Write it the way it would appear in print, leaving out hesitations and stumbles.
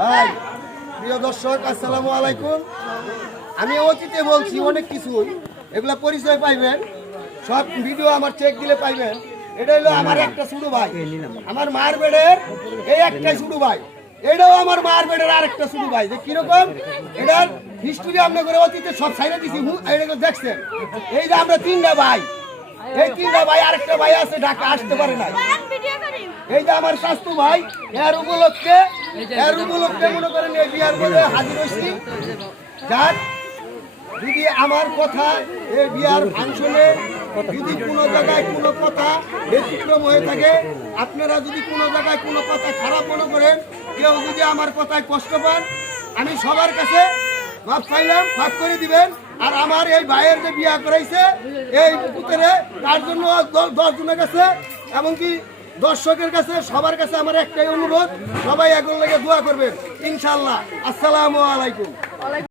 ভাই প্রিয় দর্শক আসসালামু আলাইকুম। আমি অতীতে বলছি অনেক কিছুই, এগুলা পরিচয় পাইবেন, সব ভিডিও আমার চেক দিলে পাইবেন। এটা হলো আমার একটা ছোট ভাই, আমার মার বেডের এই একটাই ছোট ভাই, এটাও আমার মার বেডের আরেকটা ছোট ভাই। যে কিরকম এটার হিস্ট্রি আমরা করে অতীতে সব সাইডে দিছি, এটা দেখছেন। এই যে আমরা তিনটা ভাই, এই তিনটা ভাই, আরেকটা ভাই আছে ঢাকা আসতে পারে না। এই যে আমার শাস্তু ভাই, এর উপলক্ষে মনে করেন এই বিয়ার বলে হাজির হয়েছি। যার যদি আমার কথা এই বিয়ার ফাংশনে যদি কোনো জায়গায় কোনো কথা ব্যতিক্রম হয়ে থাকে, আপনারা যদি কোনো জায়গায় কোনো কথা খারাপ মনে করেন, কেউ যদি আমার কথায় কষ্ট পান, আমি সবার কাছে মাফ চাইলাম, মাফ করে দিবেন। আর আমার এই ভাইয়ের যে বিয়া করাইছে এই পুকুরে, তার জন্য 10 জনের কাছে এমনকি দর্শকের কাছে সবার কাছে আমার একটাই অনুরোধ, সবাই এখন লেগে দোয়া করবেন ইনশাআল্লাহ। আসসালামু আলাইকুম।